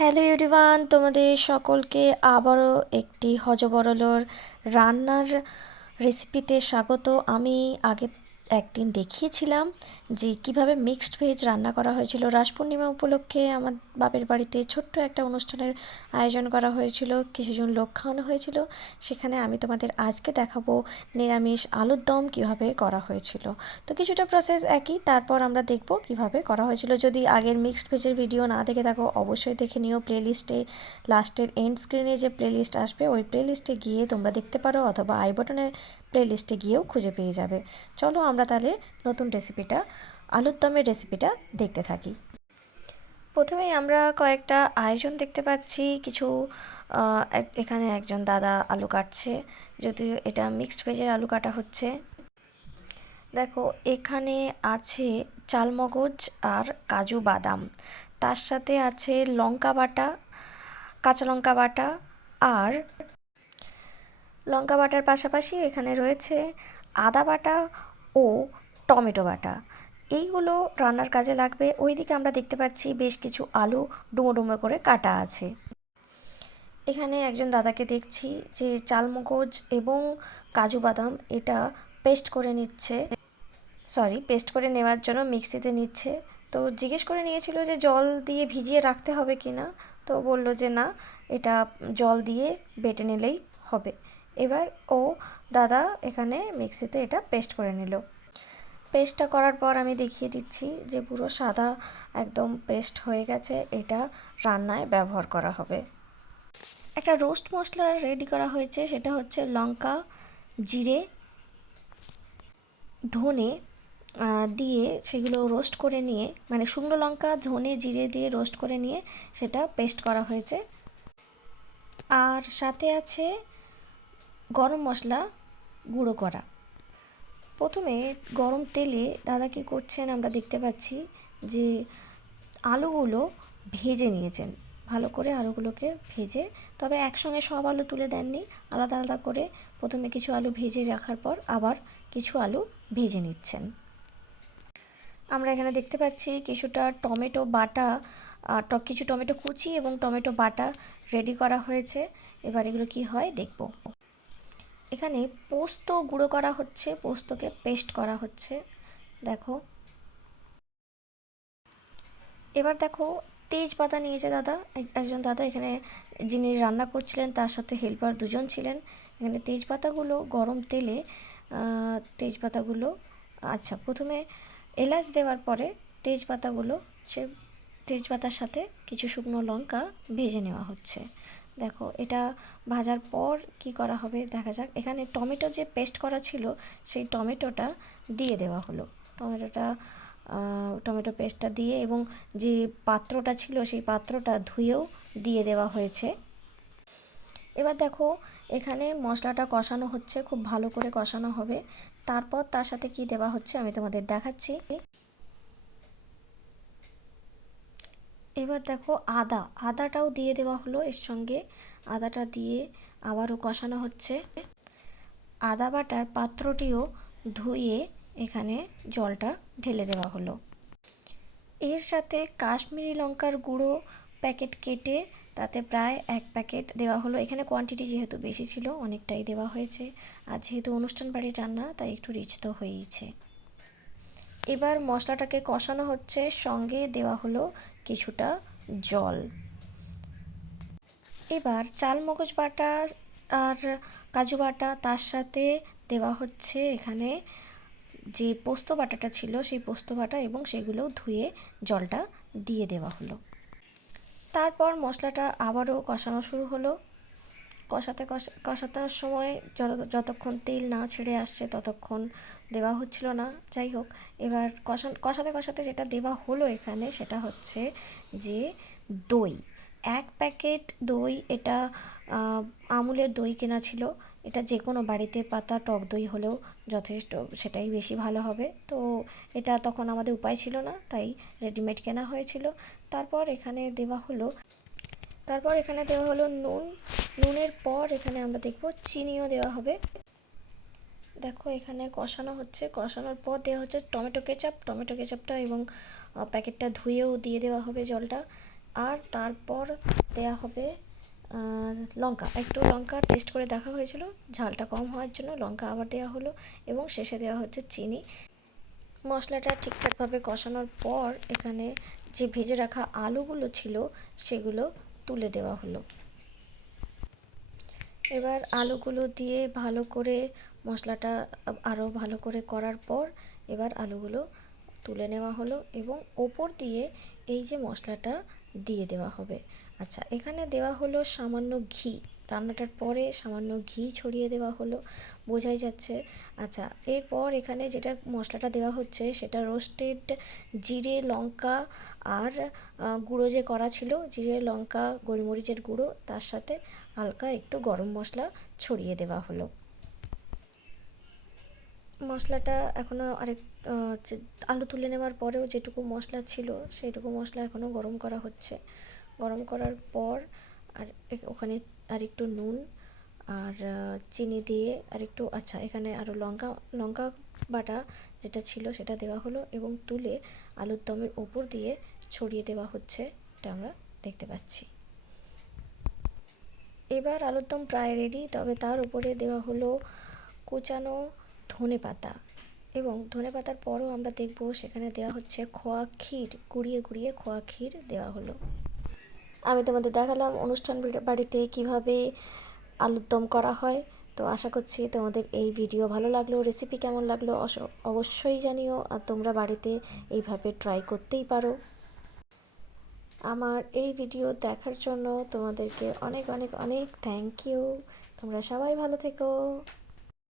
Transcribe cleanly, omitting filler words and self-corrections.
Hello everyone, তোমাদের সকলকে আবারও একটি হজবরলর রান্নার রেসিপিতে স্বাগত। আমি আগে একদিন দেখিয়েছিলাম যে কিভাবে মিক্সড ভেজ রান্না করা হয়েছিল। রাস পূর্ণিমা উপলক্ষে আমার বাপের বাড়িতে ছোট্ট একটা অনুষ্ঠানের আয়োজন করা হয়েছিল, কিছুজন লোক খাওয়ানো হয়েছিল। সেখানে আমি তোমাদের আজকে দেখাবো নিরামিষ আলুর দম কিভাবে করা হয়েছিল। তো কিছুটা প্রসেস একই, তারপর আমরা দেখব কিভাবে করা হয়েছিল। যদি আগের মিক্সড ভেজের ভিডিও না দেখে থাকো অবশ্যই দেখে নিও। প্লেলিস্টে লাস্টের এন্ড স্ক্রিনে যে প্লেলিস্ট আসবে ওই প্লেলিস্টে গিয়ে তোমরা দেখতে পারো, অথবা আই বটনে প্লেলিস্টে গিয়েও খুঁজে পেয়ে যাবে। চলো আমরা তাহলে নতুন রেসিপিটা, আলুর দমের রেসিপিটা দেখতে থাকি। প্রথমেই আমরা কয়েকটা আয়োজন দেখতে পাচ্ছি। কিছু এখানে একজন দাদা আলু কাটছে, যদিও এটা মিক্সড ভেজের আলু কাটা হচ্ছে। দেখো এখানে আছে চালমগজ আর কাজু বাদাম, তার সাথে আছে লঙ্কা বাটা, কাঁচা লঙ্কা বাটা, আর লঙ্কা বাটার পাশাপাশি এখানে রয়েছে আদা বাটা ও টমেটো বাটা। এইগুলো রান্নার কাজে লাগবে। ওইদিকে আমরা দেখতে পাচ্ছি বেশ কিছু আলু ডুমো ডুমো করে কাটা আছে। এখানে একজন দাদাকে দেখছি যে চালমগজ এবং কাজু বাদাম এটা পেস্ট করে নিচ্ছে, পেস্ট করে নেওয়ার জন্য মিক্সিতে নিচ্ছে। তো জিজ্ঞেস করে নিয়েছিল যে জল দিয়ে ভিজিয়ে রাখতে হবে কি না, তো বলল যে না, এটা জল দিয়ে বেটে নিলেই হবে। এবার ও দাদা এখানে মিক্সিতে এটা পেস্ট করে নিল। পেস্টটা করার পর আমি দেখিয়ে দিচ্ছি যে পুরো সাদা একদম পেস্ট হয়ে গেছে। এটা রান্নায় ব্যবহার করা হবে। একটা রোস্ট মশলা রেডি করা হয়েছে, সেটা হচ্ছে লঙ্কা, জিরে, ধনে দিয়ে সেগুলো রোস্ট করে নিয়ে, মানে শুকনো লঙ্কা ধনে জিরে দিয়ে রোস্ট করে নিয়ে সেটা পেস্ট করা হয়েছে। আর সাথে আছে গরম মশলা গুঁড়ো করা। প্রথমে গরম তেলে দাদা কী করছেন আমরা দেখতে পাচ্ছি যে আলুগুলো ভেজে নিয়েছেন, ভালো করে আলুগুলোকে ভেজে, তবে একসঙ্গে সব আলু তুলে দেননি, আলাদা আলাদা করে প্রথমে কিছু আলু ভেজে রাখার পর আবার কিছু আলু ভেজে নিচ্ছেন। আমরা এখানে দেখতে পাচ্ছি কিছুটা টমেটো বাটা, কিছু টমেটো কুচি এবং টমেটো বাটা রেডি করা হয়েছে। এবার এগুলো কি হয় দেখব। এখানে পোস্ত গুঁড়ো করা হচ্ছে, পোস্তকে পেস্ট করা হচ্ছে। দেখো এবার দেখো তেজপাতা নিয়েছে দাদা, একজন দাদা এখানে যিনি রান্না করছিলেন তার সাথে হেল্পার দুজন ছিলেন। এখানে তেজপাতাগুলো গরম তেলে, তেজপাতাগুলো, আচ্ছা প্রথমে এলাচ দেওয়ার পরে তেজপাতাগুলো, তেজপাতার সাথে কিছু শুকনো লঙ্কা ভেজে নেওয়া হচ্ছে। দেখো এটা ভাজার পর কি করা হবে দেখা যাক। এখানে টমেটো যে পেস্ট করা ছিল সেই টমেটোটা দিয়ে দেওয়া হলো। টমেটো পেস্টটা দিয়ে এবং যে পাত্রটা ছিল সেই পাত্রটা ধুয়েও দিয়ে দেওয়া হয়েছে। এবার দেখো এখানে মশলাটা কষানো হচ্ছে, খুব ভালো করে কষানো হবে। তারপর তার সাথে কি দেওয়া হচ্ছে আমি তোমাদের দেখাচ্ছি। এবার দেখো আদাটাও দিয়ে দেওয়া হলো এর সঙ্গে। আদাটা দিয়ে আবারও কষানো হচ্ছে। আদা বাটার পাত্রটিও ধুয়ে এখানে জলটা ঢেলে দেওয়া হলো। এর সাথে কাশ্মীরি লঙ্কার গুঁড়ো প্যাকেট কেটে তাতে প্রায় 1 প্যাকেট দেওয়া হলো। এখানে কোয়ান্টিটি যেহেতু বেশি ছিল অনেকটাই দেওয়া হয়েছে, আর যেহেতু অনুষ্ঠান বাড়ির রান্না তাই একটু রিচ তো হয়েইছে। এবার মশলাটাকে কষানো হচ্ছে, সঙ্গে দেওয়া হলো কিছুটা জল। এবার চালমগজ বাটা আর কাজু বাটা, তার সাথে দেওয়া হচ্ছে এখানে যে পোস্ত বাটাটা ছিল সেই পোস্ত বাটা, এবং সেগুলো ধুয়ে জলটা দিয়ে দেওয়া হলো। তারপর মশলাটা আবারও কষানো শুরু হলো। কষানোর সময় যতক্ষণ তেল না ছেড়ে আসছে ততক্ষণ দেওয়া হচ্ছিল না। যাই হোক, এবার কষাতে কষাতে যেটা দেওয়া হলো এখানে সেটা হচ্ছে যে দই, 1 প্যাকেট দই। এটা আমুলের দই কেনা ছিল। এটা যে কোনো বাড়িতে পাতা টক দই হলেও যথেষ্ট, সেটাই বেশি ভালো হবে। তো এটা তখন আমাদের উপায় ছিল না, তাই রেডিমেড কেনা হয়েছিল। তারপর এখানে দেওয়া হলো নুন। নুনের পর এখানে আমরা দেখব চিনিও দেওয়া হবে। দেখো এখানে কষানো হচ্ছে, কষানোর পর দেওয়া হচ্ছে টমেটো কেচাপটা এবং প্যাকেটটা ধুয়েও দিয়ে দেওয়া হবে জলটা। আর তারপর দেয়া হবে লঙ্কা, একটু লঙ্কা টেস্ট করে দেখা হয়েছিল, ঝালটা কম হওয়ার জন্য লঙ্কা আবার দেওয়া হলো, এবং শেষে দেওয়া হচ্ছে চিনি। মশলাটা ঠিকঠাকভাবে কষানোর পর এখানে যে ভেজে রাখা আলুগুলো ছিল সেগুলো তুলে দেওয়া হলো। এবার আলুগুলো দিয়ে ভালো করে মশলাটা আরও ভালো করে করার পর এবার আলুগুলো তুলে নেওয়া হলো এবং ওপর দিয়ে এই যে মশলাটা দিয়ে দেওয়া হবে। আচ্ছা, এখানে দেওয়া হলো সামান্য ঘি, রান্নাটার পরে সামান্য ঘি ছড়িয়ে দেওয়া হলো, বোঝাই যাচ্ছে। আচ্ছা, এরপর এখানে যেটা মশলাটা দেওয়া হচ্ছে সেটা রোস্টেড জিরে লঙ্কা আর গুঁড়ো যে করা ছিল, জিরে লঙ্কা গোলমরিচের গুঁড়ো, তার সাথে হালকা একটু গরম মশলা ছড়িয়ে দেওয়া হলো। মশলাটা এখনও আরেক আলু তুলে নেওয়ার পরেও যেটুকু মশলা ছিল সেইটুকু মশলা এখনও গরম করা হচ্ছে। গরম করার পর আর ওখানে আর একটু নুন আর চিনি দিয়ে আর একটু, আচ্ছা এখানে আরও লঙ্কা লঙ্কা বাটা যেটা ছিল সেটা দেওয়া হলো এবং তুলে আলুর দমের ওপর দিয়ে ছড়িয়ে দেওয়া হচ্ছে, এটা আমরা দেখতে পাচ্ছি। এবার আলুর দম প্রায় রেডি, তবে তার উপরে দেওয়া হলো কুচানো ধনেপাতা, এবং ধনেপাতার পরও আমরা দেখব সেখানে দেওয়া হচ্ছে খোয়া ক্ষীর, গুঁড়িয়ে গুঁড়িয়ে খোয়া ক্ষীর দেওয়া হলো। আমি তোমাদের দেখালাম অনুষ্ঠান বাড়িতে কিভাবে আলুর দম করা হয়। তো আশা করছি তোমাদের এই ভিডিও ভালো লাগলো, রেসিপি কেমন লাগলো অবশ্যই জানিও, আর তোমরা বাড়িতে এইভাবে ট্রাই করতেই পারো। আমার এই ভিডিও দেখার জন্য তোমাদেরকে অনেক অনেক অনেক থ্যাংক ইউ। তোমরা সবাই ভালো থেকো।